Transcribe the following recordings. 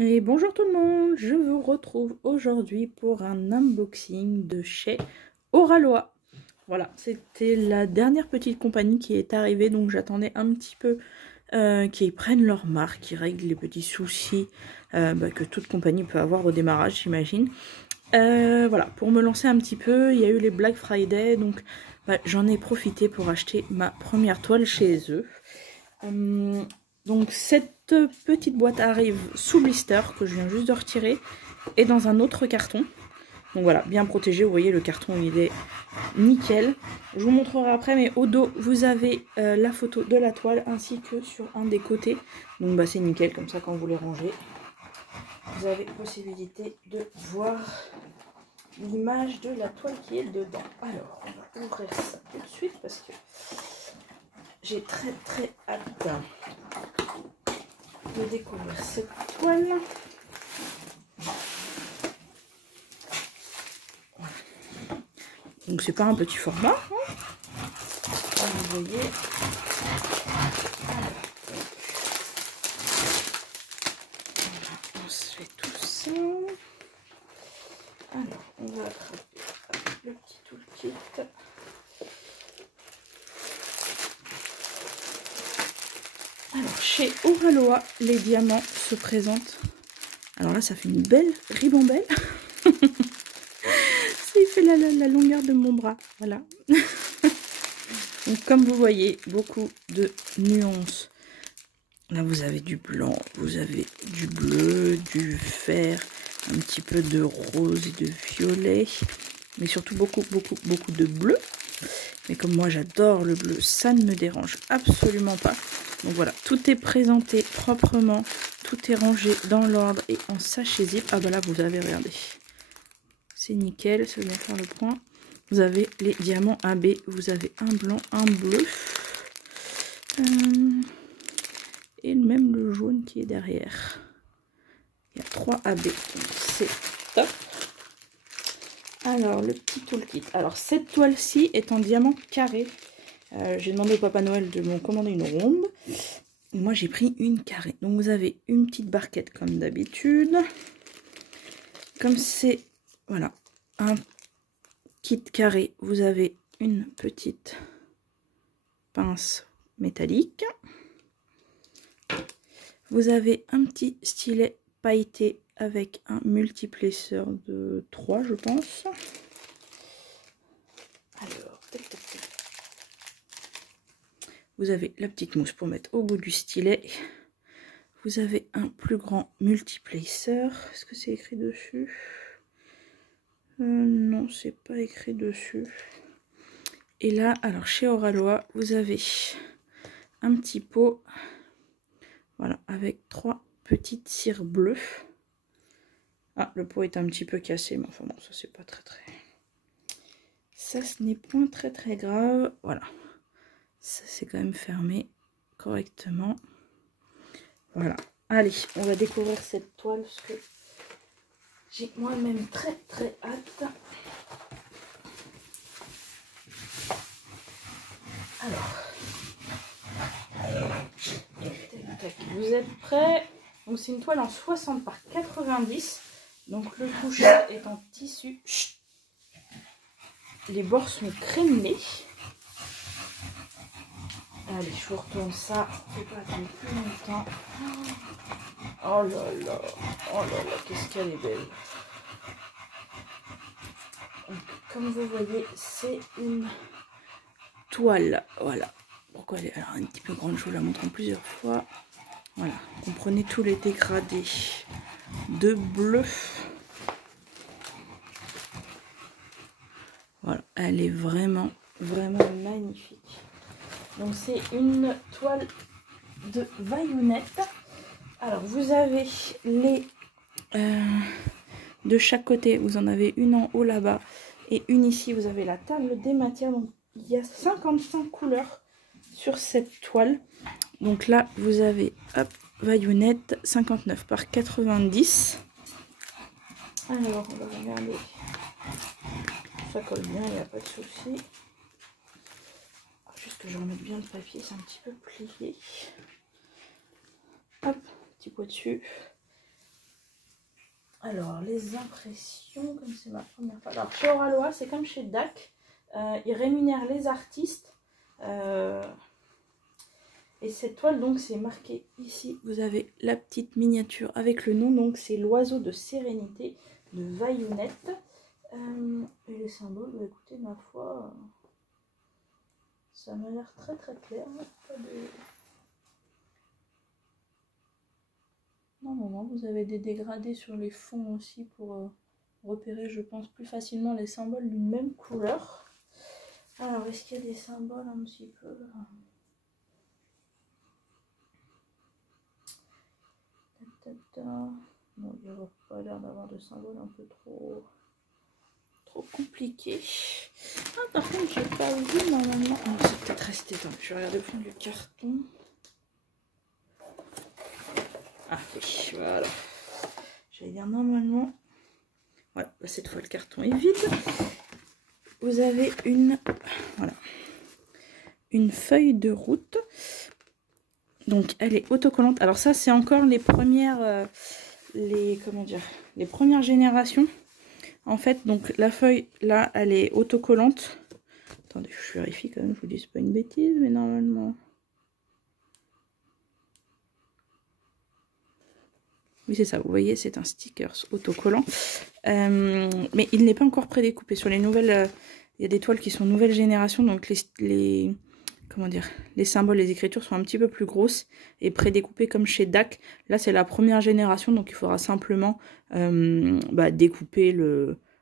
Et bonjour tout le monde, je vous retrouve aujourd'hui pour un unboxing de chez Oralois. Voilà, c'était la dernière petite compagnie qui est arrivée, donc j'attendais un petit peu qu'ils prennent leur marque, qu'ils règlent les petits soucis que toute compagnie peut avoir au démarrage, j'imagine. Voilà, pour me lancer un petit peu, il y a eu les Black Friday, donc j'en ai profité pour acheter ma première toile chez eux. Donc cette petite boîte arrive sous blister que je viens juste de retirer et dans un autre carton. Donc voilà, bien protégé, vous voyez le carton il est nickel. Je vous montrerai après, mais au dos vous avez la photo de la toile ainsi que sur un des côtés. Donc c'est nickel, comme ça quand vous les rangez, vous avez possibilité de voir l'image de la toile qui est dedans. Alors on va ouvrir ça tout de suite parce que j'ai très hâte de découvrir cette toile. Voilà. Donc c'est pas un petit format, hein. Comme vous voyez. Alors, on se fait tout ça. Alors on va attraper le petit toolkit. Alors chez Oralois, les diamants se présentent. Alors là ça fait une belle ribambelle. Ça fait la longueur de mon bras, voilà. Donc comme vous voyez, beaucoup de nuances. Là vous avez du blanc, vous avez du bleu, du vert, un petit peu de rose et de violet, mais surtout beaucoup de bleu. Mais comme moi j'adore le bleu, ça ne me dérange absolument pas. Donc voilà, tout est présenté proprement, tout est rangé dans l'ordre et en sachet zip. Ah bah là vous avez, regardé, c'est nickel, ça vient faire le point. Vous avez les diamants AB, vous avez un blanc, un bleu. Et même le jaune qui est derrière. Il y a 3 AB, donc c'est top. Alors, le petit toolkit. Alors, cette toile-ci est en diamant carré. J'ai demandé au Papa Noël de me commander une ronde. Moi, j'ai pris une carrée. Donc, vous avez une petite barquette comme d'habitude. Comme c'est, voilà, un kit carré, vous avez une petite pince métallique. Vous avez un petit stylet pailleté avec un multiplesseur de 3, je pense. Alors, vous avez la petite mousse pour mettre au bout du stylet. Vous avez un plus grand multiplesseur. Est-ce que c'est écrit dessus? Non, c'est pas écrit dessus. Et là, alors chez Oralois, vous avez un petit pot, voilà, avec 3 petites cires bleues. Ah, le pot est un petit peu cassé, mais enfin bon, ça c'est pas très. Ça, ce n'est point très grave. Voilà. Ça, c'est quand même fermé correctement. Voilà. Allez, on va découvrir cette toile parce que j'ai moi-même très hâte. Alors. Vous êtes prêts? Donc, c'est une toile en 60 par 90. Donc, le couche est en tissu. Chut. Les bords sont crémelés. Allez, je vous retourne ça. Je ne vais pas attendre plus longtemps. Oh là là, qu'est-ce qu'elle est belle. Donc, comme vous voyez, c'est une toile. Voilà. Pourquoi elle est alors un petit peu grande, je vous la montre en plusieurs fois. Voilà. Comprenez tous les dégradés de bleu. Voilà. Elle est vraiment magnifique. Donc, c'est une toile de vaillonnette. Alors, vous avez les... de chaque côté, vous en avez une en haut là-bas et une ici. Vous avez la table des matières. Donc, il y a 55 couleurs sur cette toile. Donc là, vous avez, hop, vaillonnette 59 par 90. Alors, on va regarder. Ça colle bien, il n'y a pas de souci. Juste que je remette bien le papier, c'est un petit peu plié. Hop, petit pot dessus. Alors, les impressions, comme c'est ma première fois. Alors, chez Oralois, c'est comme chez DAC. Ils rémunèrent les artistes. Et cette toile, donc, c'est marqué ici. Vous avez la petite miniature avec le nom. Donc, c'est l'oiseau de sérénité de Vaillounette. Et les symboles, bah, écoutez, ma foi, ça m'a l'air très très clair. Pas de... Non, vous avez des dégradés sur les fonds aussi pour repérer, je pense, plus facilement les symboles d'une même couleur. Alors, est-ce qu'il y a des symboles un petit peu... Bon, il n'y a pas l'air d'avoir de symboles un peu trop compliqués. Ah, par contre, j'ai pas vu normalement... Oh, c'est peut-être resté. Attends, je vais regarder au fond du carton. Ah oui, voilà. J'allais dire normalement... Voilà, bah, cette fois le carton est vide. Vous avez une... Voilà. Une feuille de route. Donc elle est autocollante. Alors ça c'est encore les premières... comment dire, les premières générations. En fait, donc la feuille là, elle est autocollante. Attendez, je vérifie quand même, je vous dis pas une bêtise, mais normalement... Oui, c'est ça, vous voyez, c'est un sticker autocollant. Mais il n'est pas encore prédécoupé. Sur les nouvelles, il y a des toiles qui sont nouvelle génération, donc comment dire, les symboles, les écritures sont un petit peu plus grosses et prédécoupées comme chez DAC. Là, c'est la première génération, donc il faudra simplement découper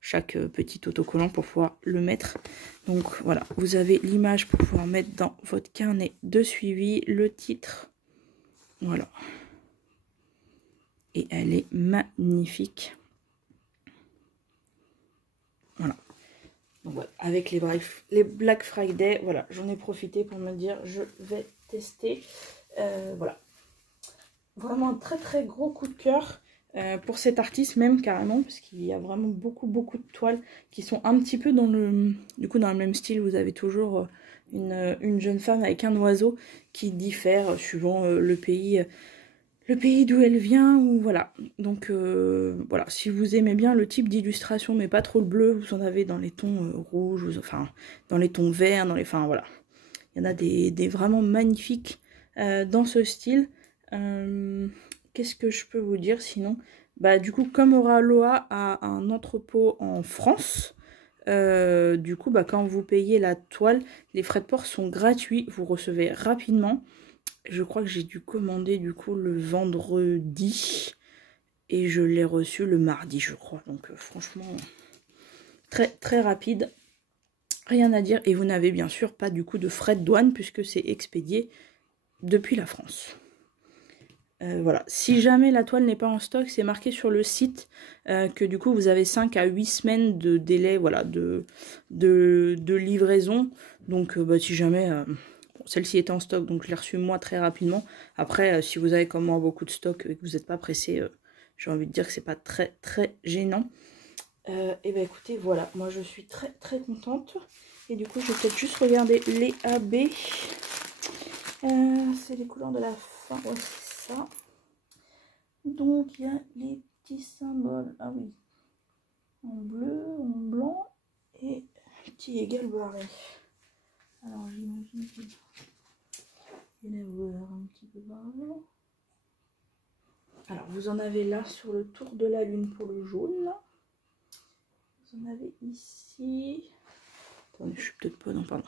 chaque petit autocollant pour pouvoir le mettre. Donc voilà, vous avez l'image pour pouvoir mettre dans votre carnet de suivi, le titre. Voilà. Et elle est magnifique. Voilà. Donc voilà, avec les Black Friday, voilà, j'en ai profité pour me dire je vais tester. Voilà. Vraiment un très très gros coup de cœur pour cet artiste même carrément, parce qu'il y a vraiment beaucoup de toiles qui sont un petit peu dans le même style. Vous avez toujours une jeune femme avec un oiseau qui diffère suivant le pays d'où elle vient, ou voilà. Donc voilà, si vous aimez bien le type d'illustration mais pas trop le bleu, vous en avez dans les tons rouges, enfin dans les tons verts, enfin voilà. Il y en a des vraiment magnifiques dans ce style. Qu'est-ce que je peux vous dire sinon? Bah du coup, comme Oralois a un entrepôt en France, du coup bah quand vous payez la toile, les frais de port sont gratuits, vous recevez rapidement. Je crois que j'ai dû commander du coup le vendredi et je l'ai reçu le mardi, je crois. Donc franchement, très très rapide, rien à dire. Et vous n'avez bien sûr pas du coup de frais de douane puisque c'est expédié depuis la France. Voilà, si jamais la toile n'est pas en stock, c'est marqué sur le site que du coup vous avez 5 à 8 semaines de délai, voilà, de livraison. Donc si jamais... celle-ci est en stock, donc je l'ai reçue moi très rapidement. Après, si vous avez comme moi beaucoup de stock et que vous n'êtes pas pressé, j'ai envie de dire que c'est pas très très gênant. Et ben écoutez, voilà, moi je suis très très contente. Et du coup, je vais peut-être juste regarder les AB. C'est les couleurs de la fin, ouais, c'est ça. Donc il y a les petits symboles, ah oui, en bleu, en blanc et petit égal barré. Alors j'imagine que... Il y en a un petit peu par là. Alors, vous en avez là sur le tour de la lune pour le jaune. Là. Vous en avez ici. Attendez, je suis peut-être pas... Non, pardon.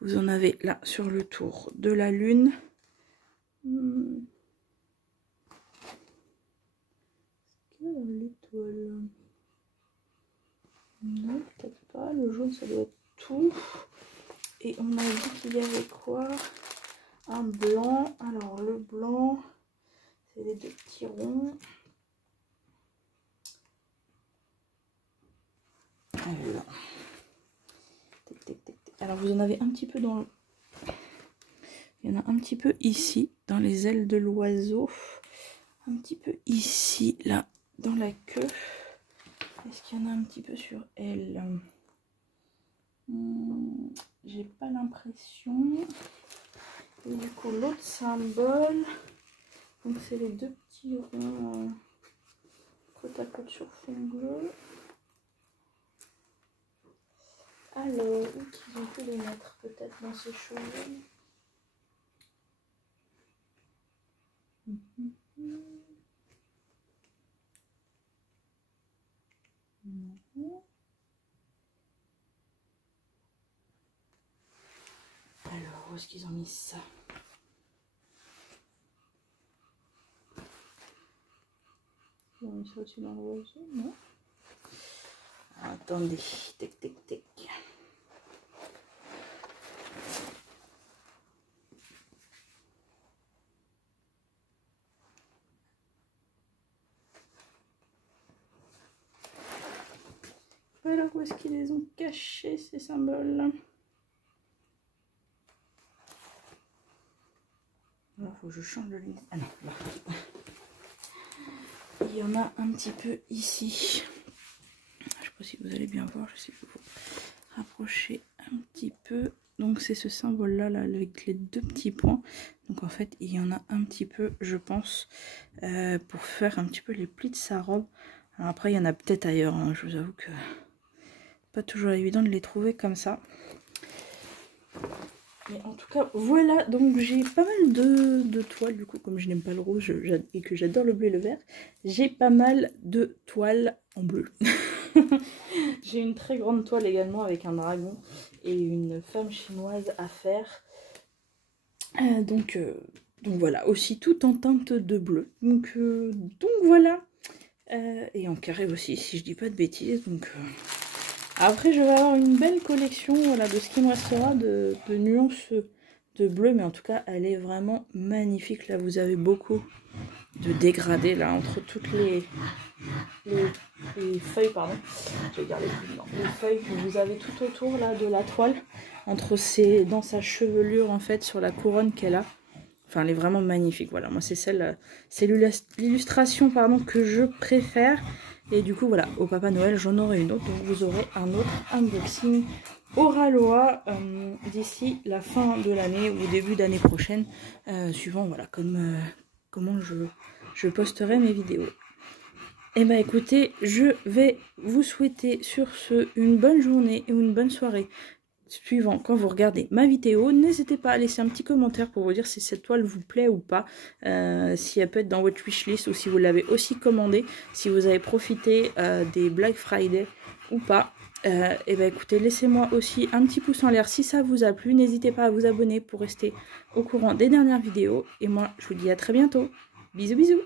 Vous en avez là sur le tour de la lune. Est-ce qu'il y a l'étoile? Non, peut-être pas. Le jaune, ça doit être tout. Et on a dit qu'il y avait quoi? Un blanc. Alors, le blanc, c'est les deux petits ronds. Voilà. Alors vous en avez un petit peu dans le... Il y en a un petit peu ici, dans les ailes de l'oiseau. Un petit peu ici, là, dans la queue. Est-ce qu'il y en a un petit peu sur elle? J'ai pas l'impression. Et du coup, l'autre symbole, donc c'est les deux petits ronds côte tapote sur fond bleu. Alors, où qu'ils ont pu les mettre? Peut-être dans ces cheveux. Alors, où est-ce qu'ils ont mis ça? Ils ont mis ça aussi dans le roseau, non? Attendez, tic tic tic. Alors, où est-ce qu'ils les ont cachés, ces symboles? Il faut que je change de ligne. Ah non, là. Il y en a un petit peu ici. Je ne sais pas si vous allez bien voir, j'essaie de vous rapprocher un petit peu. Donc c'est ce symbole là, avec les deux petits points. Donc en fait il y en a un petit peu, je pense, pour faire un petit peu les plis de sa robe. Alors après il y en a peut-être ailleurs, hein. Je vous avoue que pas toujours évident de les trouver comme ça. Mais en tout cas, voilà, donc j'ai pas mal de toiles, du coup, comme je n'aime pas le rose et que j'adore le bleu et le vert, j'ai pas mal de toiles en bleu. J'ai une très grande toile également avec un dragon et une femme chinoise à faire. Donc voilà, aussi tout en teinte de bleu. Donc voilà. Et en carré aussi, si je dis pas de bêtises, donc... Après, je vais avoir une belle collection, voilà, de ce qui me restera de nuances de bleu. Mais en tout cas, elle est vraiment magnifique. Là, vous avez beaucoup de dégradés, là, entre toutes les feuilles, pardon. Je vais dire les feuilles que vous avez tout autour, là, de la toile. Dans sa chevelure, en fait, sur la couronne qu'elle a. Enfin, elle est vraiment magnifique. Voilà, moi, c'est l'illustration, pardon, que je préfère. Et du coup, voilà, au Papa Noël, j'en aurai une autre. Donc, vous aurez un autre unboxing au Ralois d'ici la fin de l'année ou début d'année prochaine. Suivant, voilà, comment je posterai mes vidéos. Et bah écoutez, je vais vous souhaiter sur ce une bonne journée et une bonne soirée. Suivant quand vous regardez ma vidéo, n'hésitez pas à laisser un petit commentaire pour vous dire si cette toile vous plaît ou pas, si elle peut être dans votre wishlist ou si vous l'avez aussi commandée, si vous avez profité des Black Friday ou pas. Et ben écoutez, laissez-moi aussi un petit pouce en l'air si ça vous a plu, n'hésitez pas à vous abonner pour rester au courant des dernières vidéos et moi je vous dis à très bientôt, bisous bisous.